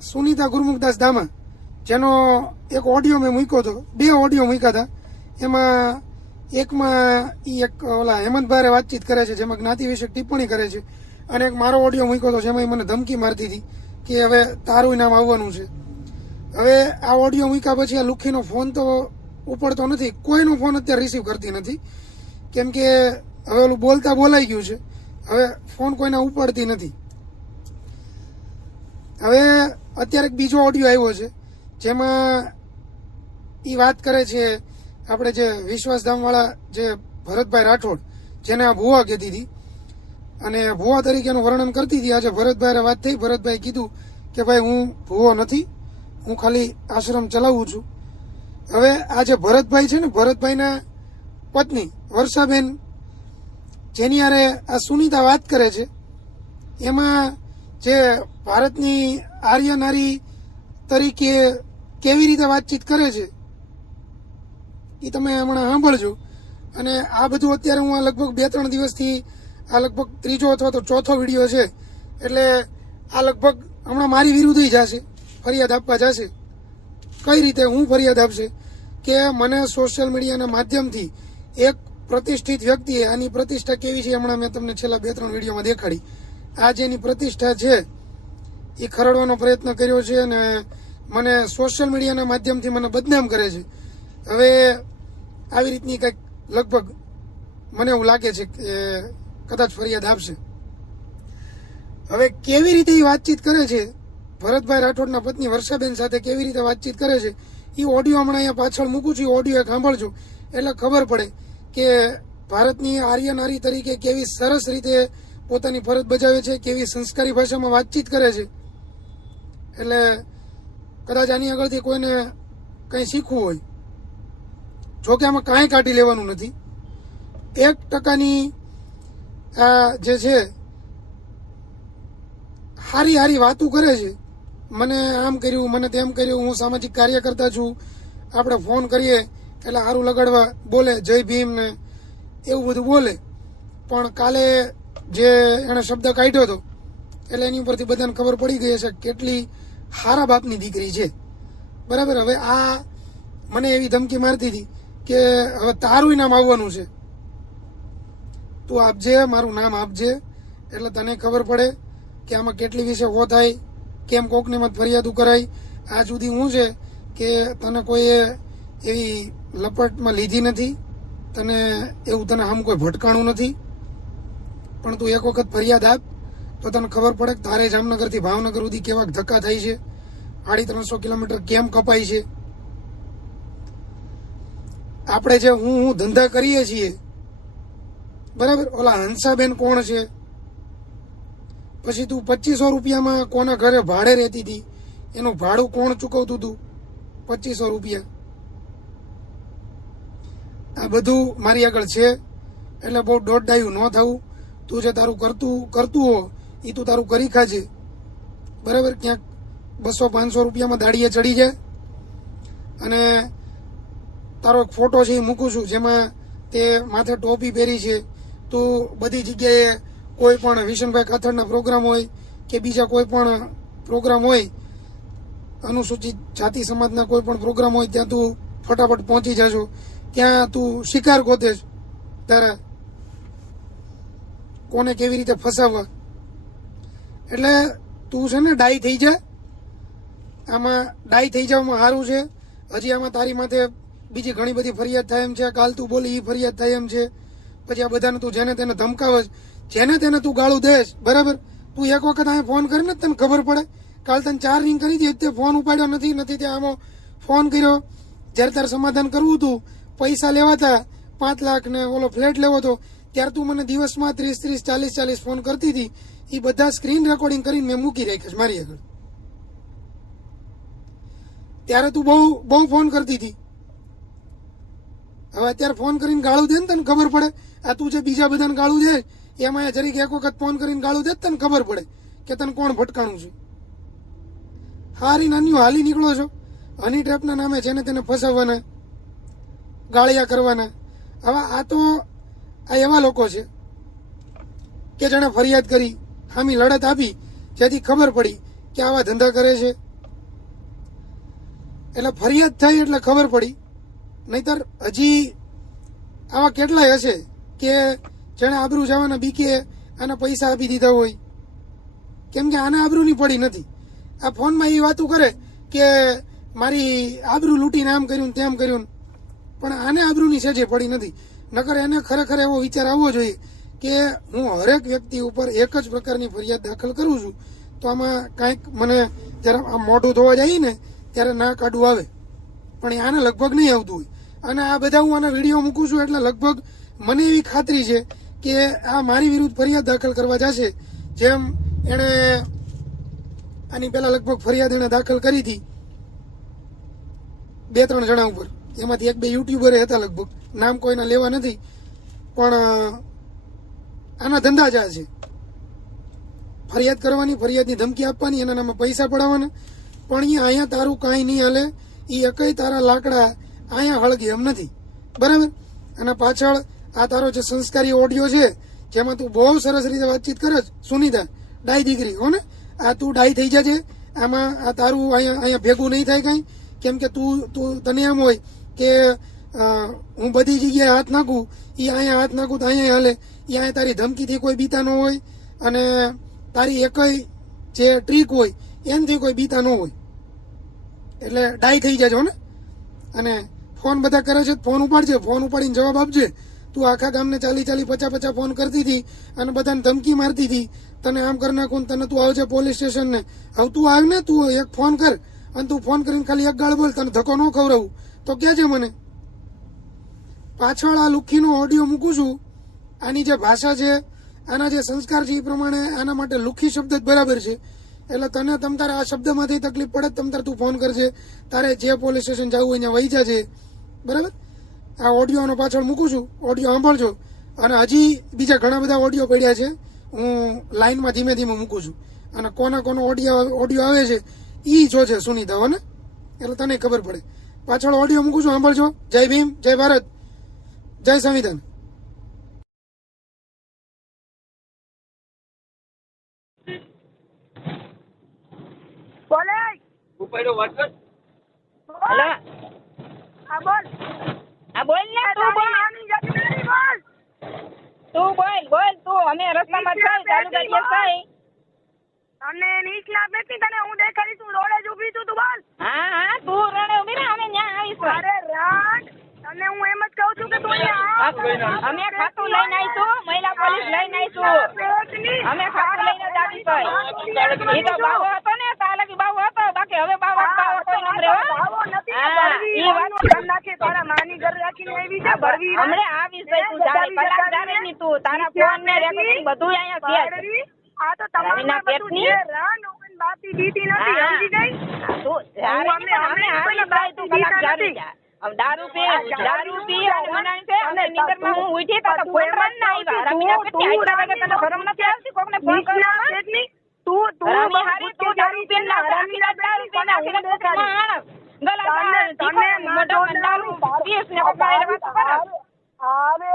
સુનીતા ગુરમુખદાસ ધામા, જેનો એક ઓડિયો મેં મૂક્યો હતો, બે ઓડિયો મૂક્યા હતા. એમાં એકમાં એ એક ઓલા હેમંતભાઈ વાતચીત કરે છે, જેમાં જ્ઞાતિ વિશે ટિપ્પણી કરે છે. અને એક મારો ઓડિયો મૂક્યો હતો, જેમાં મને ધમકી મારતી હતી કે હવે તારું નામ આવવાનું છે. હવે આ ઓડિયો મૂક્યા પછી આ લુખીનો ફોન તો ઉપડતો નથી. કોઈનો ફોન અત્યારે રિસીવ કરતી નથી. કેમ કે હવે ઓલું બોલતા બોલાઈ ગયું છે. હવે ફોન કોઈના ઉપડતી નથી. હવે અત્યારે એક બીજો ઓડિયો આવ્યો છે, જેમાં એ વાત કરે છે, આપણે જે વિશ્વાસધામવાળા જે ભરતભાઈ રાઠોડ, જેને આ ભુવા કહેતી હતી, અને ભુવા તરીકેનું વર્ણન કરતી હતી, આજે ભરતભાઈ વાત થઈ ભરતભાઈ કીધું કે ભાઈ હું ભુવો નથી, હું ખાલી આશ્રમ ચલાવું છું. હવે આ જે ભરતભાઈ છે ને, ભરતભાઈના પત્ની વર્ષાબેન, જેની હારે આ સુનિતા વાત કરે છે, એમાં જે ભારતની આર્ય નારી તરીકે કેવી રીતે વાતચીત કરે છે, એ તમે હમણાં સાંભળજો. અને આ બધું અત્યારે હું આ લગભગ બે ત્રણ દિવસથી આ લગભગ ત્રીજો અથવા તો ચોથો વીડિયો છે, એટલે આ લગભગ હમણાં મારી વિરુદ્ધ જશે, ફરિયાદ આપવા જશે. કઈ રીતે હું ફરિયાદ આપશે કે મને સોશિયલ મીડિયાના માધ્યમથી એક પ્રતિષ્ઠિત વ્યક્તિએ આની પ્રતિષ્ઠા કેવી છે હમણાં મેં તમને છેલ્લા બે ત્રણ વિડીયોમાં દેખાડી. આ જેની પ્રતિષ્ઠા છે, એ ખરડવાનો પ્રયત્ન કર્યો છે અને મને સોશિયલ મીડિયાના માધ્યમથી મને બદનામ કરે છે. હવે આવી રીતની કંઈક લગભગ મને એવું લાગે છે કે કદાચ ફરિયાદ આપશે. હવે કેવી રીતે એ વાતચીત કરે છે? ભરતભાઈ રાઠોડના પત્ની વર્ષાબેન સાથે કેવી રીતે વાતચીત કરે છે? એ ઓડિયો હમણાં અહીંયા પાછળ મૂકું છું એ ઓડિયો સાંભળજો. એટલે ખબર પડે કે ભારતની આર્યનારી તરીકે કેવી સરસ રીતે પોતાની ફરજ બજાવે છે, કેવી સંસ્કારી ભાષામાં વાતચીત કરે છે. એટલે કદાચ આની આગળથી કોઈને કંઈ શીખવું હોય, જો કે આમાં કાંઈ કાઢી લેવાનું નથી. એક ટકાની આ જે છે, હારી હારી વાતો કરે છે. મને આમ કર્યું, મને તેમ કર્યું, હું સામાજિક કાર્યકર્તા છું. આપણે ફોન કરીએ, એટલે સારું લગાડવા બોલે, જય ભીમ ને એવું બધું બોલે. પણ કાલે જે એણે શબ્દ કાઢ્યો હતો, એટલે એની ઉપરથી બધાને ખબર પડી ગઈ હશે કેટલી હારા બાપની દીકરી છે. બરાબર? હવે આ મને એવી ધમકી મારતી હતી કે હવે તારું નામ આવવાનું છે. તું આપજે, મારું નામ આપજે, એટલે તને ખબર પડે કે આમાં કેટલી વિશે હો થાય, કેમ કોકની મત ફરિયાદો કરાય. આ સુધી હું છે કે તને કોઈએ એવી લપટમાં લીધી નથી, તને એવું તને આમ કોઈ ભટકાણું નથી. પણ તું એક વખત ફરિયાદ આપ, તો તને ખબર પડે કે તારે જામનગરથી ભાવનગર સુધી કેવા ધક્કા થાય છે. આડી ત્રણસો કિલોમીટર કેમ કપાય છે? આપણે જે હું હું ધંધા કરીએ છીએ, બરાબર? ઓલા હંસાબેન કોણ છે? પછી તું પચીસો રૂપિયામાં કોના ઘરે ભાડે રહેતી હતી? એનું ભાડું કોણ ચૂકવતું હતું? પચીસો રૂપિયા. આ બધું મારી આગળ છે, એટલે બહુ દોઢ ન થવું. તું જે તારું કરતું કરતું હો એ તું તારું કરી ખાજે. બરાબર? ક્યાંક બસો પાંચસો રૂપિયામાં દાડીએ ચડી જાય. અને તારો એક ફોટો છે એ મૂકું છું, જેમાં તે માથે ટોપી પહેરી છે. તું બધી જગ્યાએ કોઈ પણ વિશનભાઈ કાથડના પ્રોગ્રામ હોય કે બીજા કોઈ પણ પ્રોગ્રામ હોય, અનુસૂચિત જાતિ સમાજના કોઈ પણ પ્રોગ્રામ હોય, ત્યાં તું ફટાફટ પહોંચી જશો ત્યાં તું શિકાર ગોતે તારા કોને કેવી રીતે ફસાવવા? એટલે તું છે ને ડાઈ થઈ જા. આમાં ડાઈ થઈ જવામાં સારું છે. હજી આમાં તારી માથે બીજી ઘણી બધી ફરિયાદ થાય એમ છે. કાલ તું બોલી એ ફરિયાદ થાય એમ છે. પછી આ બધાને તું જેને તેને ધમકાવે જેને તેને તું ગાળું દેશ. બરાબર? તું એક વખત અહીંયા ફોન કરીને તને ખબર પડે. કાલ તને ચાર રિંગ કરી હતી તે ફોન ઉપાડ્યો નથી નથી ત્યાં આમાં ફોન કર્યો. જ્યારે તારે સમાધાન કરવું હતું, પૈસા લેવાતા, પાંચ લાખ ને ઓલો ફ્લેટ લેવો હતો ત્યારે તું મને દિવસમાં ત્રીસ ત્રીસ, ચાલીસ ચાલીસ ફોન કરતી હતી. એ બધા સ્ક્રીન રેકોર્ડિંગ કરીને મેં મૂકી રાખ્યા છે મારી આગળ. ત્યારે તું બહુ બહુ ફોન કરતી હતી. હવે અત્યારે ફોન કરીને ગાળું દે ને તને ખબર પડે. આ તું જે બીજા બધાને ગાળું દે, એમાં જરીક એક વખત ફોન કરીને ગાળું દે તને ખબર પડે કે તને કોણ ભટકાણું છે. હારી નાની હાલી નીકળો છો. હની ટ્રેપના નામે જેને તેને ફસાવવાના, ગાળિયા કરવાના. હવે આ તો આ એવા લોકો છે કે જેણે ફરિયાદ કરી, હામી લડત આપી, જેથી ખબર પડી કે આવા ધંધા કરે છે. એટલે ફરિયાદ થઈ એટલે ખબર પડી. નહીતર હજી આવા કેટલાય હશે કે જેણે આબરૂ જવાના બીકે આને પૈસા આપી દીધા હોય. કેમ કે આને આબરૂની પડી નથી. આ ફોનમાં એ વાતું કરે કે મારી આબરૂ લૂંટીને આમ કર્યું તેમ કર્યું. પણ આને આબરૂની સજે પડી નથી. નકર એને ખરેખર એવો વિચાર આવવો જોઈએ કે હું હરેક વ્યક્તિ ઉપર એક જ પ્રકારની ફરિયાદ દાખલ કરું છું, તો આમાં કાંઈક મને જ્યારે આમ મોઢું ધોવા જઈએ ને, ત્યારે ના કાઢવું આવે. પણ આને લગભગ નહીં આવતું હોય. અને આ બધા હું આના વીડિયો મૂકું છું એટલે લગભગ મને એવી ખાતરી છે કે આ મારી વિરુદ્ધ ફરિયાદ દાખલ કરવા જશે. જેમ એણે આની પહેલા લગભગ ફરિયાદ એણે દાખલ કરી હતી બે ત્રણ જણા ઉપર. એમાંથી એક બે યુટ્યુબરે હતા લગભગ. નામ કોઈના લેવા નથી, પણ આના ધંધા જ આ છે. ફરિયાદ કરવાની, ફરિયાદની ધમકી આપવાની, એના નામે પૈસા પડાવવાના. પણ એ અહીંયા તારું કાંઈ નહીં હાલે એ એકય તારા લાકડા અહીંયા હળગે એમ નથી. બરાબર? અને પાછળ આ તારો જે સંસ્કારી ઓડિયો છે, જેમાં તું બહુ સરસ રીતે વાતચીત કરે સુનિતા, ડાઈ દીકરી, હો ને? આ તું ડાઈ થઈ જજે. આમાં આ તારું અહીંયા અહીંયા ભેગું નહીં થાય કાંઈ. કેમ કે તું તું તને એમ હોય કે હું બધી જગ્યાએ હાથ નાખું એ અહીંયા હાથ નાખું તો અહીંયા હાલે. એ અહીંયા તારી ધમકીથી કોઈ બીતા ન હોય અને તારી એકય જે ટ્રીક હોય, એનથી કોઈ બીતા ન હોય. એટલે ડાય થઈ જજો ને? અને ફોન બધા કરે છે, ફોન ઉપાડજે, ફોન ઉપાડીને જવાબ આપજે. તું આખા ગામને ચાલી ચાલી પચા પચા ફોન કરતી હતી અને બધાને ધમકી મારતી હતી. તને આમ કરી નાખું તને તું આવજે પોલીસ સ્ટેશન ને હવે તું આવ ને, તું એક ફોન કર. અને તું ફોન કરીને ખાલી એક ગાળ બોલ, તને ધક્કો ન ખવડાવું. તો કહેજે મને? પાછળ આ લુખીનો ઓડિયો મૂકું છું. આની જે ભાષા છે, આના જે સંસ્કાર છે એ પ્રમાણે આના માટે લુખી શબ્દ જ બરાબર છે. એટલે તને તમ તારે આ શબ્દમાંથી તકલીફ પડે તમ તારે તું ફોન કરજે. તારે જે પોલીસ સ્ટેશન જવું હોય ત્યાં વહી જાજે. બરાબર? આ ઓડિયોનો પાછળ મૂકું છું. ઓડિયો સાંભળજો. અને હજી બીજા ઘણા બધા ઓડિયો પડ્યા છે. હું લાઇનમાં ધીમે ધીમે મૂકું છું. અને કોના કોનો ઓડિયો ઓડિયો આવે છે એ જોજે સુનીતા હોને એટલે તને ખબર પડે. પાછળ ઓડિયો મૂકું છું, સાંભળજો. જય ભીમ, જય ભારત. જય સંવિધાન ઉપાડ્યો વાત હલો હા બોલ. આ બોલ ને તું બોલ. બોલ. તું બોલ બોલ તું. અમે રસ્તામાં ચાલ ચાલુ કરીએ છે અમને નીચ ના બેઠી તને હું દેખાડી તું રોડે જ ઊભી છું તું બોલ. હા હા તું રહે અમે ન્યા આવીશું. અરે રાત તને હું એમ જ કહું છું કે તું અમે ખાતું લઈને આવીશું. મહિલા પોલીસ લઈને આવીશું. અમે ખાતું લઈને જ આવીશું એ તો બાવો હતો ને તાલકી બાવો હતો. બાકી હવે બાવો બાવો કોઈ નંબરે હો ભરવી. વાત ઘર નાખે તારા માની ઘર રાખીને આવી છે ભરવી હમણે આવીશ ભાઈ તું જાણે કલાક જાવે ની તું. તારા ફોન ને રેકોર્ડિંગ બધું અહીંયા છે. આ તો તમારું બધું પેટની? રાન ઓપન બાતી દીધી નથી. સમજી ગઈ? તું જ્યારે અમે- અમે અમે ભાઈ તું કલાક બાકી જા. દારૂ પી દારૂ પી અને હોય. છે અને નીંદરમાં હું ઉઠી તો ફોન ના આવ્યા. રમીના કેટલી આટલા વાગે તને શરમ નથી આવતી કોકને ફોન નીચના તું તું હારી તું દારૂ છે ને, રાત દારૂ પીને આખી હું ગલા તને- ના મોઢામાં દારૂ પીસ ને કોક વાત કરે.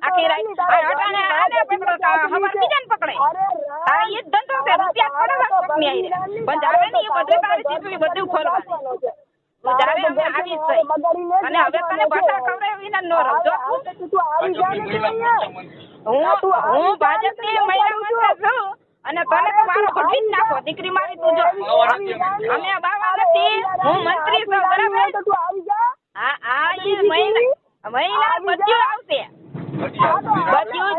આખી રાત આ અટાણે આને પકડો તો બીજાને પકડે. અરે તારે ધંધો છે રૂપિયા પડવા કોકની હારે. પણ જાવે ને એ બધું તારી ચીકણી બધું ખોલવાનું. જાવે અમે આવીશ ભાઈ. અને હવે તને ભાષા ખવડાવી વિના ન રહું. જો તું હું હું ભાજપની મહિલા મંત્રી છું અને તને તો મારો જ નાખો દીકરી મારી તું જો. અમે બાવા નથી. હું મંત્રી છું બરાબર? હા આ ઈ મહિલા મહિલા બધું આવશે. બધું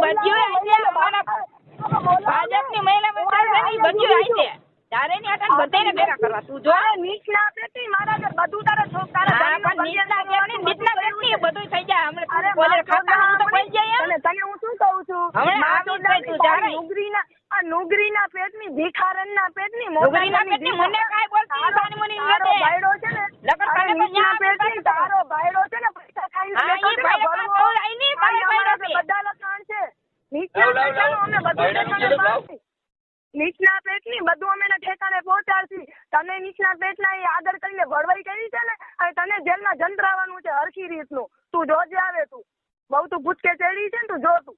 બધું આવશે અમારા ભાજપની મહિલા મંત્રી છે ને બધું આવશે ત્યારે ની આટા બધાને ભેગા કરવા. તું જો. નીચના આપે મારા ઘર બધું તારે છોક તારા હા ઘરનું પણ નીચના કલ્યાણ પેટની નીચના પેટની બધું થઈ જાય હમણાં અરે તું બોલે ખાતાનું તો કોઈ જાય એમ? તને તને હું શું કહું છું હમણાં માથું આવી જ ડાળી તું જાણે. તારી નુગરીના આ નુગરીના પેટની ભિખારણના પેટની નુગરીના મોટાની પેટની મને કાંઈ બોલતી તારો- સાની મુની તારો નથી. ભાયડો છે ને લગન અરે તને તો નહીં, તારો ભાઈડો છે ને પૈસા ખાઈને હા, બેઠો ઈ છે ને ભાઈડો ભરવો. કોઈ આઈ નહીં, તારો અને ભાઈડો અમારા છે. બધા લખાણ છે નીચના લાવ, પેટની બધું. નીચના પેટની અમે ઠેકાણે પહોંચાડશી. તને નીચના પેટના એ આદર કરીને ભરવાઈ કરી છે ને અને તને જેલમાં જંતરાવાનું છે હરખી રીતનું. તું જોજે આવે તું. બહુ તું ભૂતકે ચડી છે ને તું જો તું.